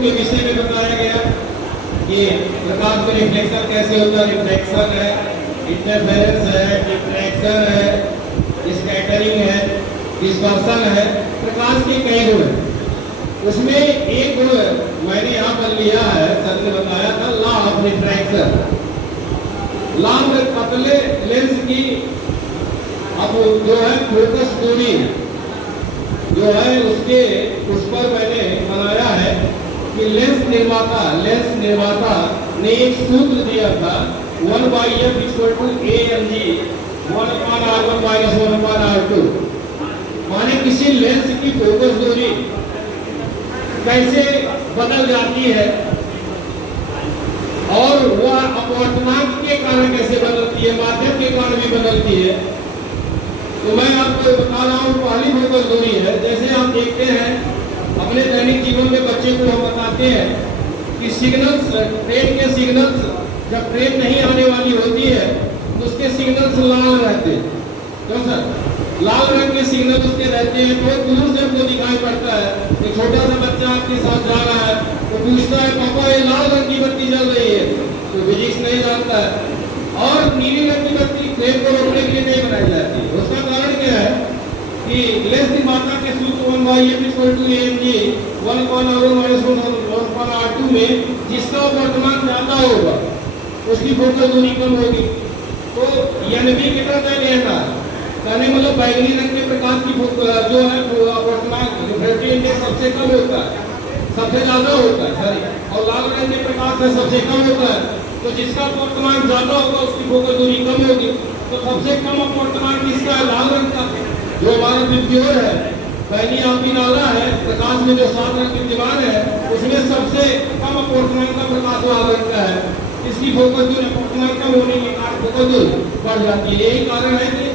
के विषय में बताया गया कि प्रकाश में रिफ्लेक्शन कैसे होता है। रिफ्लेक्शन है, इंटरफेरेंस है, डिफ्रैक्शन है, स्कैटरिंग है, डिस्पर्सन है। प्रकाश के कई गुण हैं, उसमें एक गुण मैंने यहाँ पर लिया है, सर ने बताया था, लॉ ऑफ रिफ्रैक्शन। लॉ में पतले लेंस की अब जो है फोकस दूरी जो है उसके उस पर मैंने बनाया है कि लेंस निर्माता ने एक सूत्र दिया था 1/f = AMG 1/r1 - 1/r2। माने किसी लेंस की फोकस दूरी कैसे बदल जाती है और वह अपवर्तनांक के कारण कैसे बदलती है, माध्यम के कारण भी बदलती है। तो मैं आपको बता रहा हूँ, पहली फोकस दूरी है। जैसे आप देखते हैं अपने दैनिक जीवन में बच्चे को हम बताते हैं कि सिग्नल्स, ट्रेन के सिग्नल्स, जब ट्रेन नहीं आने वाली होती है तो उसके सिग्नल्स लाल रहते हैं। क्यों सर? लाल रंग के सिग्नल उसके रहते हैं तो दूर से हमको दिखाई पड़ता है। एक छोटा सा बच्चा आपके साथ जा रहा है तो पूछता है, पापा ये लाल रंग की बत्ती जल रही है, तो फिजिक्स नहीं जानता है। और नीली रंग की बत्ती ट्रेन को रोकने के लिए नहीं बनाई जाती। उसका कारण क्या है कि लेंस निर्माता के सूत्र 1/f = AMG 1/r1 - 1/r2 में जिसका अपवर्तनांक ज्यादा होगा उसकी फोकस दूरी कम होगी। तो NB कितना तय रहेगा, कहने मतलब बैगनी रंग के प्रकाश की जो है अपवर्तनांक रिफ्रैक्टिव इंडेक्स सबसे कम होता है, सबसे ज्यादा होता है सॉरी, और लाल रंग के प्रकाश से सबसे कम होता है। तो जिसका अपवर्तनांक ज्यादा होगा उसकी फोकस दूरी कम होगी। तो सबसे कम अपवर्तनांक किसका है? लाल रंग का। जो हमारा विद्युत है, पहली आपकी नाला है, प्रकाश में जो 7 रंग विद्यमान है उसमें सबसे कम अपवर्तनांक का प्रकाश लाल रंग का है। इसकी फोकस दूरी अपवर्तनांक कम होने के कारण फोकस दूरी बढ़ जाती है। यही कारण है कि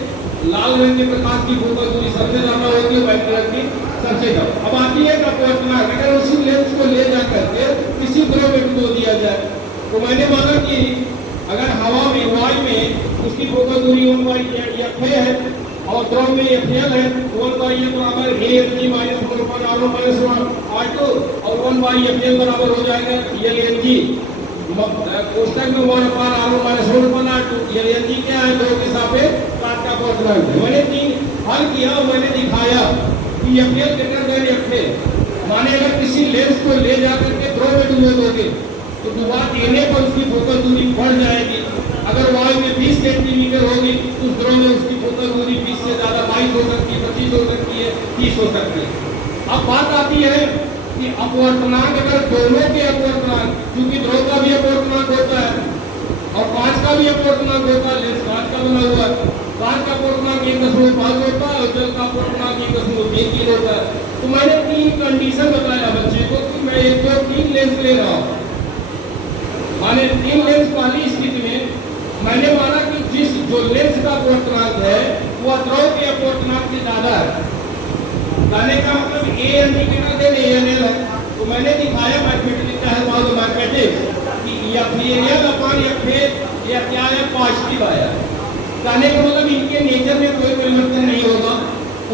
लाल रंग के प्रकाश की फोकस दूरी सबसे ज्यादा होती है, व्हाइट रंग की सबसे कम। अब आती है अपवर्तनांक, अगर उसी लेंस को ले जाकर के किसी द्रव में डुबो दिया जाए तो मैंने माना कि अगर हवा में, वायु में उसकी फोकस दूरी 1/f है और द्रव में FL है, 1/f बराबर AMG - 1/r1 - 1/r2 और 1/fl बराबर हो जाएगा LNG। उस टाइम में 1/r1 - 1/r2 LNG क्या है? द्रव के सापेक्ष ताप का अपवर्तनांक है। मैंने 3 हल किया और मैंने दिखाया कि FL > FA। माने अगर किसी लेंस को ले जाकर के द्रव में डुबो दोगे तो डुबा देने पर उसकी फोकस दूरी बढ़ जाएगी। अगर वायु में 20 सेंटीमीटर होगी तो उस द्रव में उसकी फोकस दूरी 20 से ज्यादा 22 हो सकती है, 25 हो सकती है, 30 हो सकती है। अब बात आती है कि अपवर्तनांक, अगर दोनों के अपवर्तनांक, क्योंकि द्रव का भी अपवर्तनांक होता है और कांच का भी अपवर्तनांक होता है, लेंस कांच का बना हुआ है, कांच का अपवर्तनांक 1.5 होता है और जल का अपवर्तनांक 1.3 होता है। तो मैंने 3 कंडीशन बताया बच्चे को कि मैं 1, 2, 3 लेंस ले रहा हूँ। माने 3 लेंस वाली स्थिति में मैंने माना कि जो लेंस का अपवर्तनांक है वह द्रव के अपवर्तनांक से ज्यादा है। कहने का मतलब AMG कितना देन ANL है। तो मैंने दिखाया मैथमेटिक्स का है मैथमेटिक्स कि FAL/FA या क्या है, पॉजिटिव आया। कहने का मतलब इनके नेचर में कोई परिवर्तन नहीं होगा।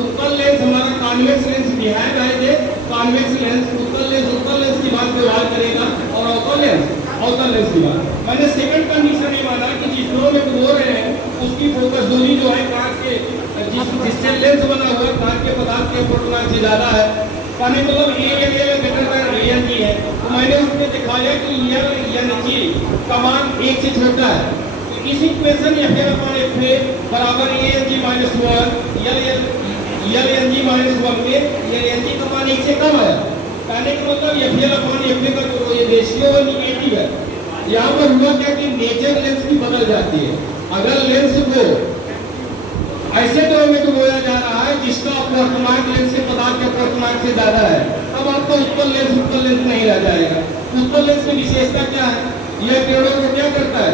उत्तल लेंस हमारा कॉन्वेक्स लेंस बिहाइंड है, कॉन्वेक्स लेंस उत्तल लेंस की बात व्यवहार करेगा और अवतल लेंस की बात। मैंने सेकंड कंडीशन ये माना कि जिस द्रव में डुबो रहे हैं उसकी फोकस दूरी जो है कांच के जिससे लेंस बना हुआ है कांच के पदार्थ के अपवर्तनांक से ज्यादा है। कहने मतलब ANL > ANG है। तो मैंने उसमें दिखाया कि LNG का मान 1 से छोटा है। तो इस इक्वेशन FL/FA बराबर AMG - 1 LNG - 1 में LNG का मान 1 से कम है। कहने का मतलब FL/FA का जो ये रेशियो है निगेटिव है। यहाँ पर हुआ क्या कि नेचर लेंस की बदल जाती है। अगर लेंस को ऐसे द्रव में डुबोया जा रहा है जिसका अपवर्तनांक लेंस के पदार्थ के अपवर्तनांक से ज्यादा है, तब आपका उत्तल लेंस नहीं रह जाएगा। उत्तल लेंस की विशेषता क्या है? यह किरणों को क्या करता है?